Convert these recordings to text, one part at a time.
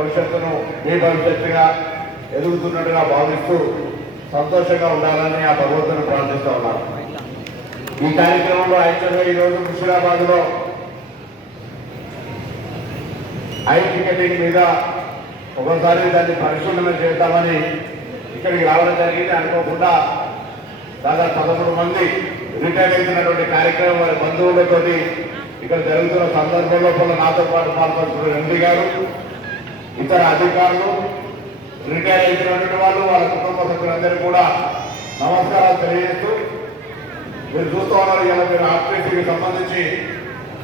భవిష్యత్తును మీ భవిష్యత్తుగా ఎదుగుతున్నట్టుగా భావిస్తూ సంతోషంగా ఉండాలని ఆ భగవంతుని ప్రార్థిస్తూ ఉన్నాను. ఈ కార్యక్రమంలో యాక్చువల్గా ఈరోజు ముషిరాబాద్లో ఐ టికెటింగ్ మీద ఒకసారి దాన్ని పరిశీలన చేద్దామని ఇక్కడికి రావడం జరిగింది. అనుకోకుండా దాదాపు పదమూడు మంది రిటైర్ అయినటువంటి కార్యక్రమం వారి బంధువులతోటి ఇక్కడ జరుగుతున్న సందర్భంలో నాతో పాటు పాల్పడుతున్న ఎండి గారు ఇతర అధికారులు రిటైర్ అయినటువంటి వాళ్ళు వాళ్ళ కుటుంబ సభ్యులందరూ కూడా నమస్కారాలు తెలియజేస్తూ మీరు చూస్తూ ఉన్నారు ఇలా మీరు ఆర్టీసీకి సంబంధించి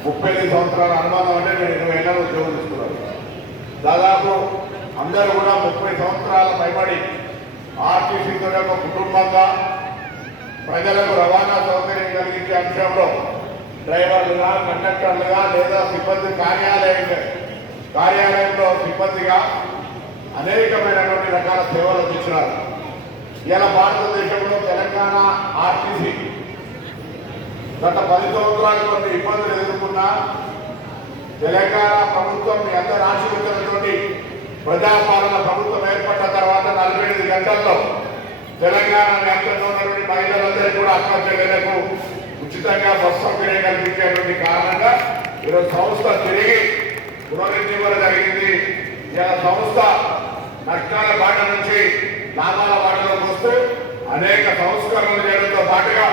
ముప్పై ఐదు సంవత్సరాల అనుమానం అంటే మీరు ఇరవై ఏళ్ళ ఉద్యోగం ఇస్తున్నారు దాదాపు అందరూ కూడా ముప్పై సంవత్సరాల పైబడి ఆర్టీసీతో ఒక కుటుంబంగా ప్రజలకు రవాణా సౌకర్యం కలిగించే అంశంలో డ్రైవర్లుగా కండక్టర్లుగా లేదా సిబ్బంది కార్యాలయం కార్యాలయంలో సిబ్బందిగా అనేకమైనటువంటి రకాల సేవలు అందించినారు. ఇలా భారతదేశంలో తెలంగాణ ఆర్టీసీ గత పది సంవత్సరాలు కొన్ని ఇబ్బందులు ఎదుర్కొన్న తెలంగాణ ప్రభుత్వం మీ అందరి ఆశీర్వచనతోటి ప్రజాపాలన ప్రభుత్వం ఏర్పడిన తర్వాత నలభై ఐదు గంటల్లో తెలంగాణ వ్యాప్తంగా ఉన్నటువంటి మహిళలందరికీ కూడా అక్క ఉచితంగా బస్సు సౌకర్యం కల్పించేటువంటి కారణంగా ఈరోజు సంస్థ తిరిగి పునరుద్ధరణ జరిగింది. ఇలా సంస్థ నష్టాల బాట నుంచి లాభాల బాటలోకి వస్తూ అనేక సంస్కరణలు చేయడంతో పాటుగా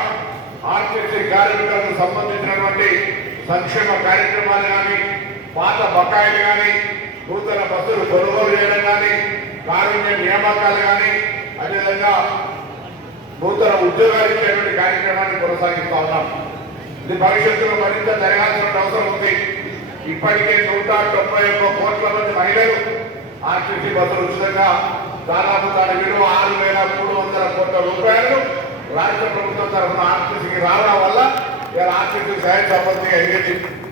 ఆర్టీసీ కార్మికులకు సంబంధించినటువంటి సంక్షేమ కార్యక్రమాలు కానీ పాత బకాయిలు కానీ నూతన బస్సులు కొనుగోలు చేయడం కానీ కారుణ్య నియామకాలు కానీ అదేవిధంగా నూతన ఉద్యోగాలు ఇచ్చేటువంటి కార్యక్రమాన్ని కొనసాగిస్తా ఉన్నాం. ఇది భవిష్యత్తులో మరింత జరగాల్సిన అవసరం ఉంది. ఇప్పటికే నూట తొంభై ఒక్క కోట్ల మంది మహిళలు ఆర్టీసీ బస్సులు ఉచితంగా దాదాపు దాని విలువ ఆరు వేల మూడు వందల కోట్ల రూపాయలు రాష్ట్ర ప్రభుత్వం తరఫున ఆర్టీసీకి రావడం వల్ల ఇలా ఆర్టీసీ సహాయ సంబంధిగా ఎదిగింది